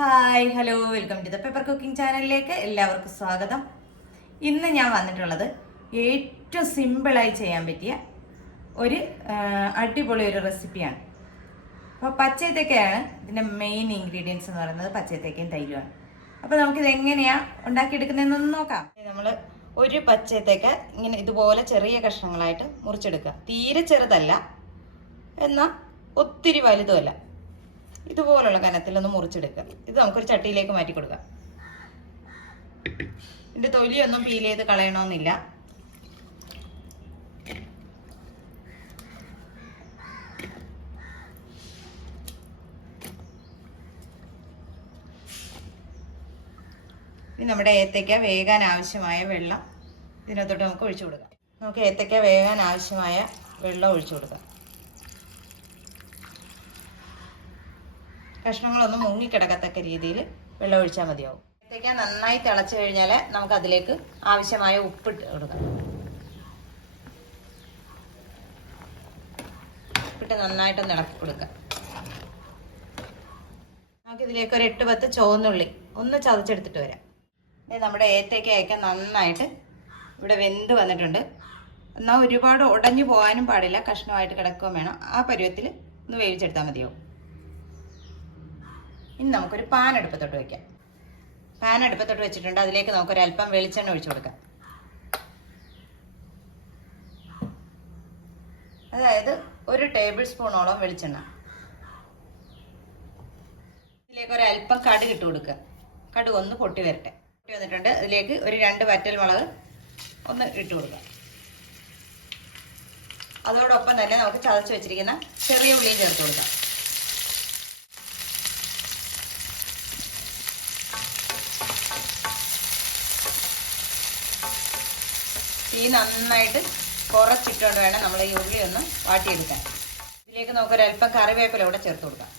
Hi hello welcome to the paper cooking ചാനലിലേക്ക് എല്ലാവർക്കും സ്വാഗതം. ഇന്ന് ഞാൻ വന്നിട്ടുള്ളത് ഏറ്റവും സിമ്പിളായി ചെയ്യാൻ പറ്റിയ ഒരു അടിപൊളി ഒരു റെസിപ്പിയാണ്. അപ്പോൾ പച്ചയത്തേക്കയാണ് ഇതിന്റെ മെയിൻ ഇൻഗ്രീഡിയൻസ് എന്ന് പറയുന്നത് പച്ചയത്തേക്കയും തൈരുമാണ്. അപ്പോൾ നമുക്കിത് എങ്ങനെയാണ് ഉണ്ടാക്കിയെടുക്കുന്നതെന്നൊന്ന് നോക്കാം. നമ്മൾ ഒരു പച്ചത്തേക്ക ഇങ്ങനെ ഇതുപോലെ ചെറിയ കഷ്ണങ്ങളായിട്ട് മുറിച്ചെടുക്കുക. തീരെ ചെറുതല്ല എന്നാൽ ഒത്തിരി വലുതുമല്ല. ഇതുപോലുള്ള കനത്തിലൊന്ന് മുറിച്ചെടുക്കുക. ഇത് നമുക്കൊരു ചട്ടിയിലേക്ക് മാറ്റി കൊടുക്കാം ഇതിന്റെ തൊലിയൊന്നും പീൽ ചെയ്ത് കളയണമെന്നില്ല ഇനി നമ്മുടെ ഏത്തയ്ക്ക വേകാൻ ആവശ്യമായ വെള്ളം ഇതിനകത്തോട്ട് നമുക്ക് ഒഴിച്ചു കൊടുക്കാം. നമുക്ക് ഏത്തയ്ക്ക വേകാൻ ആവശ്യമായ വെള്ളം ഒഴിച്ചു കൊടുക്കാം. കഷ്ണങ്ങളൊന്നും മുങ്ങിക്കിടക്കത്തക്ക രീതിയിൽ വെള്ളം ഒഴിച്ചാൽ മതിയാവും. ഏത്തയ്ക്ക നന്നായി തിളച്ചു കഴിഞ്ഞാൽ നമുക്ക് അതിലേക്ക് ആവശ്യമായ ഉപ്പിട്ട് കൊടുക്കാം. ഉപ്പിട്ട് നന്നായിട്ടൊന്ന് ഇളക്കി കൊടുക്കാം. നമുക്ക് ഇതിലേക്ക് ഒരു എട്ട് പത്ത് ചുവന്നുള്ളി ഒന്ന് ചതച്ചെടുത്തിട്ട് വരാം. നമ്മുടെ ഏത്തയ്ക്കയൊക്കെ നന്നായിട്ട് ഇവിടെ വെന്ത് വന്നിട്ടുണ്ട്. എന്നാൽ ഒരുപാട് ഉടഞ്ഞു പോകാനും പാടില്ല കഷ്ണമായിട്ട് കിടക്കുകയും വേണം. ആ പരുവത്തിൽ ഒന്ന് വേവിച്ചെടുത്താൽ മതിയാവും. ഇനി നമുക്കൊരു പാൻ അടുപ്പത്തോട്ട് വെക്കാം. പാൻ അടുപ്പത്തോട്ട് വെച്ചിട്ടുണ്ട്. അതിലേക്ക് നമുക്കൊരു അല്പം വെളിച്ചെണ്ണ ഒഴിച്ചു കൊടുക്കാം. അതായത് ഒരു ടേബിൾ സ്പൂണോളം വെളിച്ചെണ്ണ. ഇതിലേക്ക് ഒരു അല്പം കടുക് ഇട്ട് കൊടുക്കുക. കടുക് ഒന്ന് പൊട്ടി വരട്ടെ. പൊട്ടി വന്നിട്ടുണ്ട്. അതിലേക്ക് ഒരു രണ്ട് വറ്റൽ മുളക് ഒന്ന് ഇട്ട് കൊടുക്കുക. അതോടൊപ്പം തന്നെ നമുക്ക് ചതച്ച് വെച്ചിരിക്കുന്ന ചെറിയ ഉള്ളിയും ചേർത്ത് കൊടുക്കാം. തീ നന്നായിട്ട് കുറച്ചിട്ടുകൊണ്ട് വേണം നമ്മൾ ഈ ഉള്ളി ഒന്ന് വാട്ടിയെടുക്കാൻ. ഇതിലേക്ക് നമുക്ക് ഒരു അല്പം കറിവേപ്പില കൂടെ ചേർത്ത് കൊടുക്കാം.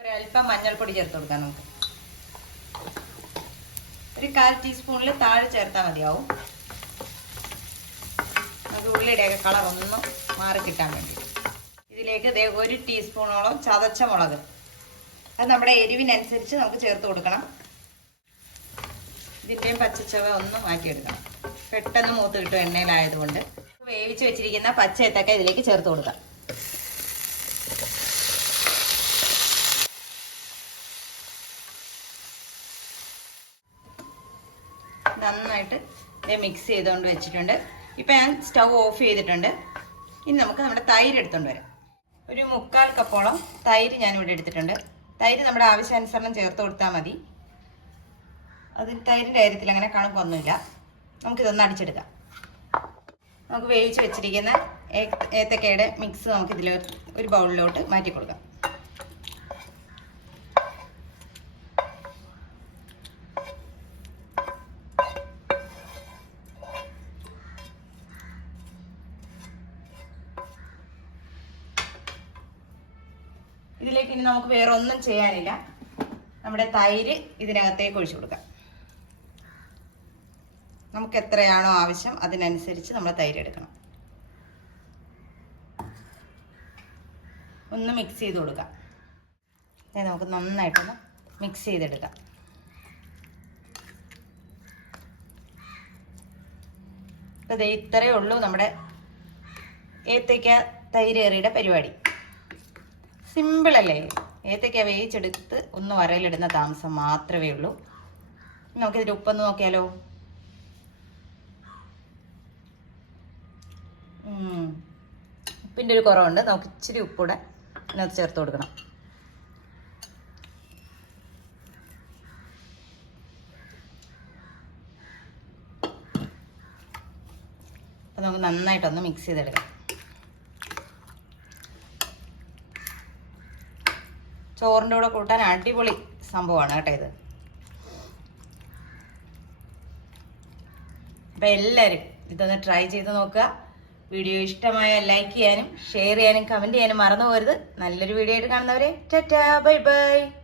ഒരല്പം മഞ്ഞൾപ്പൊടി ചേർത്ത് കൊടുക്കാം നമുക്ക്. ഒരു കാൽ ടീസ്പൂണിൽ താഴെ ചേർത്താൽ മതിയാവും. നമുക്ക് ഉള്ളിയുടെയൊക്കെ കളർ ഒന്ന് മാറി കിട്ടാൻ വേണ്ടി. ഇതിലേക്ക് ഒരു ടീസ്പൂണോളം ചതച്ച മുളക്. അത് നമ്മുടെ എരിവിനനുസരിച്ച് നമുക്ക് ചേർത്ത് കൊടുക്കണം. ഇതിന്റെയും പച്ചച്ചവ ഒന്ന് എടുക്കാം പെട്ടെന്ന് മൂത്ത് കിട്ടും എണ്ണയിലായതുകൊണ്ട്. വേവിച്ച് വെച്ചിരിക്കുന്ന പച്ച ഏത്തക്ക ഇതിലേക്ക് ചേർത്ത് കൊടുക്കാം. നന്നായിട്ട് ഇത് മിക്സ് ചെയ്തുകൊണ്ട് വെച്ചിട്ടുണ്ട്. ഇപ്പം ഞാൻ സ്റ്റൗ ഓഫ് ചെയ്തിട്ടുണ്ട്. ഇനി നമുക്ക് നമ്മുടെ തൈര് എടുത്തുകൊണ്ട് വരാം. ഒരു മുക്കാൽ കപ്പോളം തൈര് ഞാനിവിടെ എടുത്തിട്ടുണ്ട്. തൈര് നമ്മുടെ ആവശ്യാനുസരണം ചേർത്ത് കൊടുത്താൽ മതി. അതിൽ തൈരിന്റെ കാര്യത്തിൽ അങ്ങനെ കണക്കൊന്നുമില്ല നമുക്കിതൊന്ന് അടിച്ചെടുക്കാം. നമുക്ക് വേവിച്ച് വെച്ചിരിക്കുന്ന ഏത്തക്കയുടെ മിക്സ് നമുക്ക് ഇതിൽ ഒരു ബൗളിലോട്ട് മാറ്റി കൊടുക്കാം. ഇതിലേക്ക് ഇനി നമുക്ക് വേറെ ഒന്നും ചെയ്യാനില്ല. നമ്മുടെ തൈര് ഇതിനകത്തേക്ക് ഒഴിച്ചു കൊടുക്കാം. നമുക്ക് എത്രയാണോ ആവശ്യം അതിനനുസരിച്ച് നമ്മൾ തൈര് എടുക്കണം. ഒന്ന് മിക്സ് ചെയ്ത് കൊടുക്കാം. നമുക്ക് നന്നായിട്ടൊന്ന് മിക്സ് ചെയ്തെടുക്കാം. ദേ ഇത്രയേ ഉള്ളൂ നമ്മുടെ ഏത്തയ്ക്ക തൈര് കറിയുടെ പരിപാടി സിമ്പിളല്ലേ ഏത്തയ്ക്ക വേവിച്ചെടുത്ത് ഒന്ന് വരയിലിടുന്ന താമസം മാത്രമേ ഉള്ളൂ. നമുക്കിതിൽ ഉപ്പൊന്ന് നോക്കിയാലോ? ഉപ്പിന്റെ ഒരു കുറവുണ്ട്. നമുക്ക് ഇച്ചിരി ഉപ്പൂടെ ഇതിനകത്ത് ചേർത്ത് കൊടുക്കണം. അപ്പം നമുക്ക് നന്നായിട്ടൊന്ന് മിക്സ് ചെയ്തെടുക്കാം. ചോറിന്റെ കൂടെ കൂട്ടാൻ അടിപൊളി സംഭവമാണ് കേട്ടോ ഇത്. അപ്പം എല്ലാവരും ഇതൊന്ന് ട്രൈ ചെയ്ത് നോക്കുക. വീഡിയോ ഇഷ്ടമായ ലൈക്ക് ചെയ്യാനും ഷെയർ ചെയ്യാനും കമന്റ് ചെയ്യാനും മറന്നു പോരുത് നല്ലൊരു വീഡിയോ ആയിട്ട് കാണുന്നവരെ ടാറ്റാ ബൈ ബൈ